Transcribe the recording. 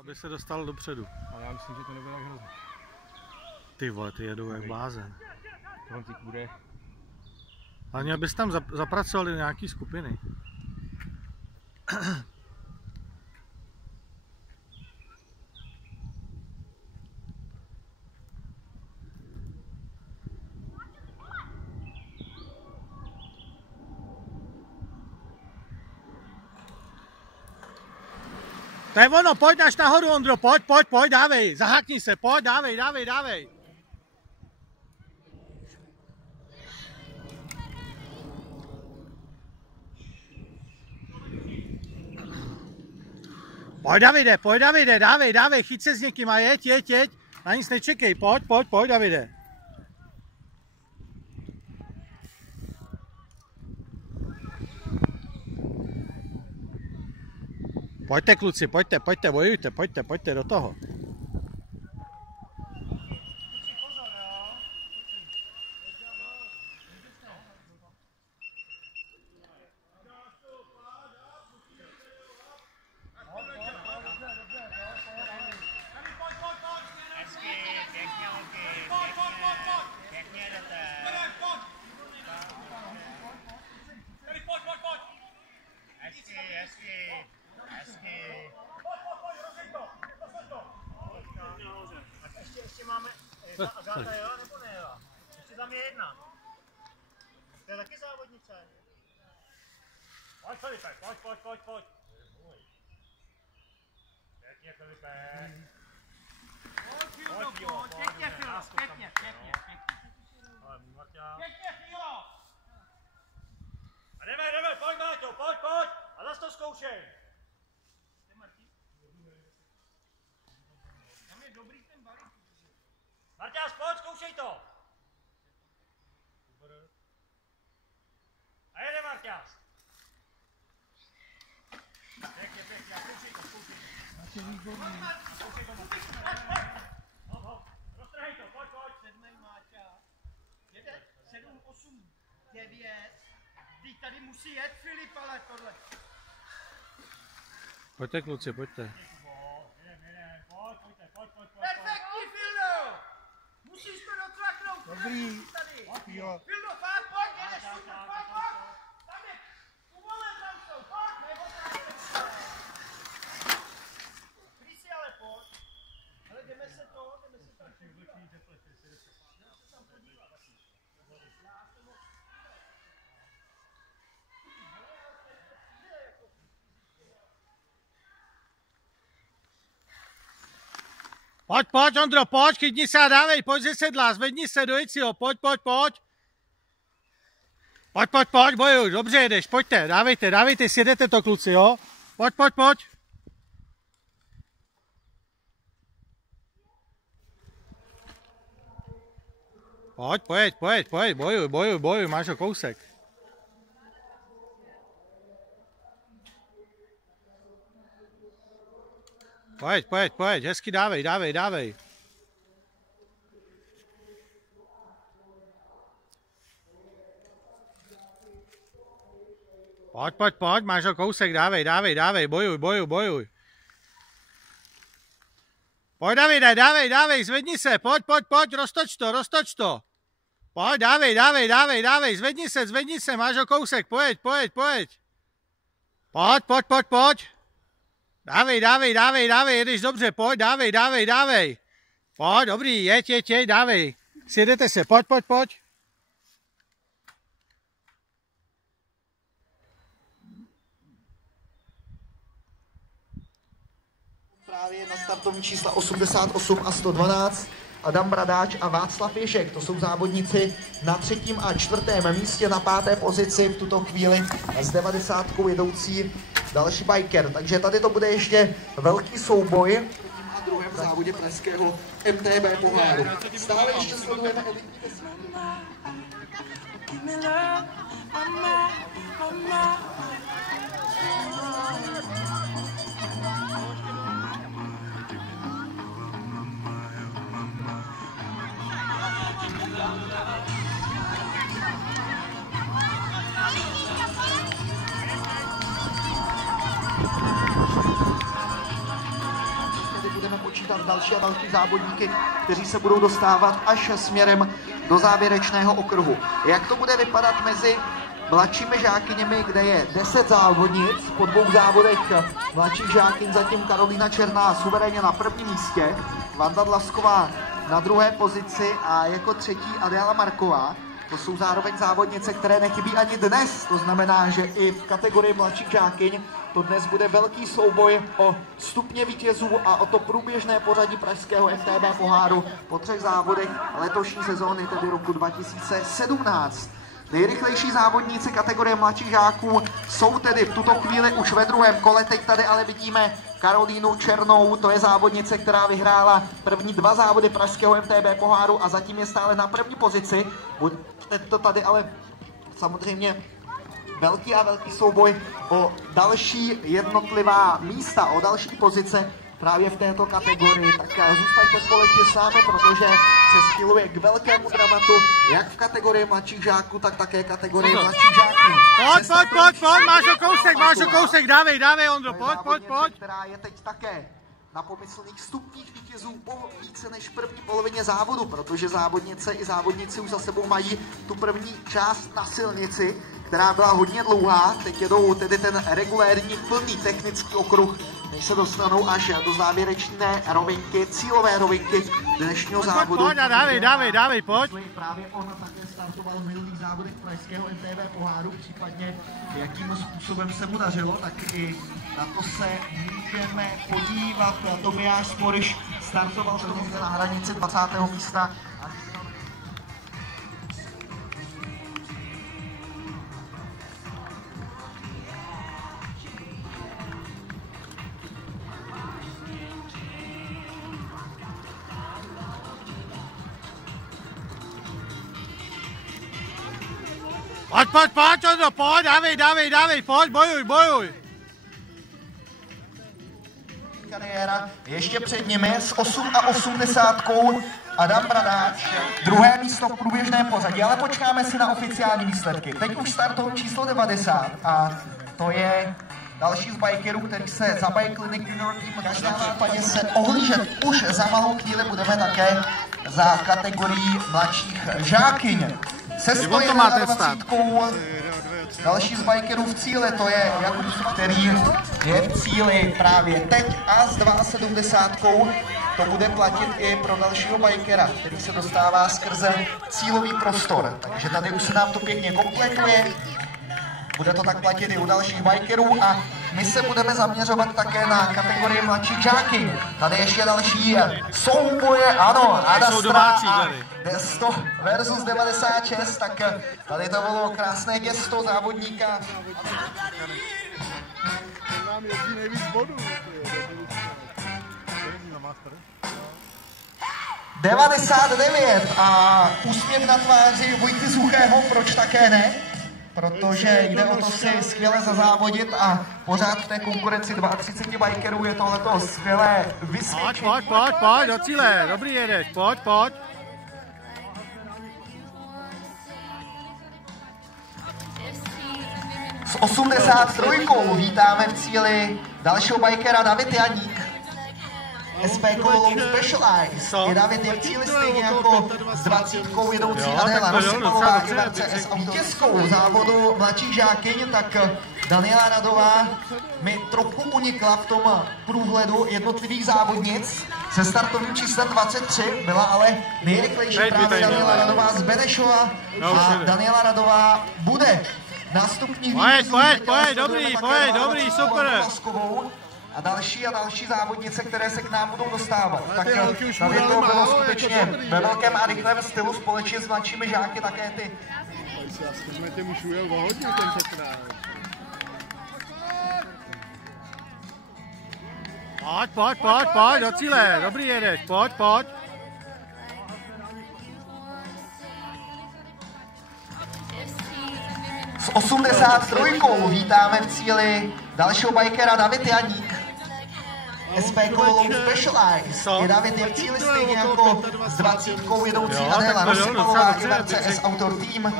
Aby se dostal dopředu. Ale já myslím, že to nebude tak hrozné. Ty vole, ty jedou jak blázen. Tohle bude. Hlavně abys tam zapracovali nějaký skupiny. To je ono, pojď až nahoru, Ondro, pojď, dávej, zahákni se, pojď, dávej. Pojď Davide, dávej, chyť se s někým a jeď, na nic nečekej, pojď Davide. Pojďte kluci, pojďte, bojujte, pojďte do toho. Agáta jela nebo nejela? Ještě tam je jedna. To je taky závodnice. Pojď Filipe, pojď. Pěkně Filipe. Pěkně Filo, pěkně. Ale Marťa. Pěkně Filo. A jdeme, pojď Máťo, pojď. A zas to zkoušej. Tam je dobrý ten balík. Marťáš, pojď, zkoušej to! A jede Marťáš! Pěkně, a zkoušej to. Zkoušej to, hop, roztrhej to, pojď. Sedmej Máťa. Jede 7, 8, 9. Teď tady musí jet Filip, ale tohle. Pojďte kluci, pojďte. Pojď. Perfektní Fildo! Musíš to docvaknout! Dobrý. Fildo, fakt, pojď, jedeš super, pojď! Tam je, uvolen tam jsou, pojď! Nebo tam je. Krysi, ale pojď. Ale jdeme se tam podívat. Pojď Ondro, chytni se a dávej, pojď ze sedla, zvedni se, dojď si ho, pojď. Pojď, bojuj, dobře jedeš, pojďte, dávejte, sjedete to kluci, jo? Pojď. Pojď, bojuj, máš ho kousek. Pojď, hezky dávej. Pojď, máš ho kousek, dávej, bojuj. Pojď Davide, dávej, zvedni se, pojď, roztoč to. Pojď, dávej, zvedni se, máš ho kousek, pojď. Pojď. Dávej, jedeš dobře, pojď, dávej. Pojď, dobrý, jeď, dávej. Sjedete se, pojď. Právě na startovní čísla 88 a 112 Adam Bradáč a Václav Ježek. To jsou závodníci na 3. a 4. místě, na 5. pozici v tuto chvíli s 90 jedoucí další biker. Takže tady to bude ještě velký souboj v druhém závodě pražského MTB poháru. Stále ještě sledujeme elitní budeme počítat další a další závodníky, kteří se budou dostávat až směrem do závěrečného okruhu. Jak to bude vypadat mezi mladšími žákyněmi, kde je 10 závodnic, po 2 závodech mladších žákyň zatím Karolína Černá suverénně na prvním místě, Vanda Dlasková na druhé pozici a jako třetí Adéla Marková. To jsou zároveň závodnice, které nechybí ani dnes, to znamená, že i v kategorii mladších žákyň to dnes bude velký souboj o stupně vítězů a o to průběžné pořadí pražského MTB poháru po 3 závodech letošní sezóny, tedy roku 2017. Nejrychlejší závodníci kategorie mladších žáků jsou tedy v tuto chvíli už ve druhém kole. Teď tady ale vidíme Karolínu Černou, to je závodnice, která vyhrála první 2 závody pražského MTB poháru a zatím je stále na první pozici. Bude to tady ale samozřejmě velký souboj o další jednotlivá místa, o další pozice právě v této kategorii. Tak zůstaňte společně s námi, protože se schyluje k velkému dramatu, jak v kategorii mladších žáků, tak také kategorii mladších žáků. Pojď, máš o kousek, dávej, Ondro, pojď. Která je teď také na pomyslných stupních vítězů po více než první polovině závodu, protože závodnice i závodníci už za sebou mají tu první část na silnici, která byla hodně dlouhá. Teď jedou tedy ten regulérní plný technický okruh, než se dostanou až do závěrečné rovinky, cílové rovinky dnešního závodu. Pojď, dávej, pojď. Právě on také startoval v minulých závodech pražského MTB poháru, případně jakým způsobem se mu dařilo, tak i na to se můžeme podívat. Tobiáš Smoriš startoval na hranici 20. místa. Pojď, Ondro, pojď, dávej, pojď, bojuj. Kariéra ještě před nimi s 8,80 Adam Bradáč. Druhé místo v průběžném pořadí, ale počkáme si na oficiální výsledky. Teď už startou číslo 90 a to je další z bikerů, který se za Bike Clinic Junior Team v každém případě se ohlížet. Už za malou chvíli budeme také za kategorii mladších žákyň. Se svojí 21. Další z bikerů v cíli, to je Jakub, který je v cíli právě teď a s 72. To bude platit i pro dalšího bikera, který se dostává skrze cílový prostor. Takže tady už se nám to pěkně kompletuje. Bude to tak platit i u dalších bikerů a my se budeme zaměřovat také na kategorii mladších žáky. Tady ještě další souboje, ano, Adastra a 100 versus 96, tak tady to bylo krásné gesto závodníka. Nám jezdí nejvíc bodů. 99 a úsměv na tváři Vojty Suchého, proč také ne? Protože jde o to si skvěle zazávodit a pořád v té konkurenci 32 bikerů je tohleto skvělé vysvědčení. Pojď, do cíle, dobrý jedeš, pojď. S 83 vítáme v cíli dalšího bikera David Janík. SPK Low Specialized. Je David je v cíli stejně jako s 20 jedoucí Adéla Rosimová i VCS vítězkou závodu mladších žákyň, tak Daniela Radová mi trochu unikla v tom průhledu jednotlivých závodnic. Se startovním číslem 23 byla ale nejrychlejší právě Daniela Radová z Benešova a Daniela Radová bude nástupních Pojď, dobrý, super. A další závodnice, které se k nám budou dostávat. Tak tady to bylo skutečně ve velkém a rychlém stylu společně s mladšími žáky také ty. Já s tím už ujel o hodně tentokrát. Pojď, do cíle, dobrý jedeš, pojď. S 83 vítáme v cíli dalšího bikera David Janík. SPK Low Specialized. Je David je v cíli stejně jako s 20 jedoucí Adéla Rosimová i VCS Outdoor Team.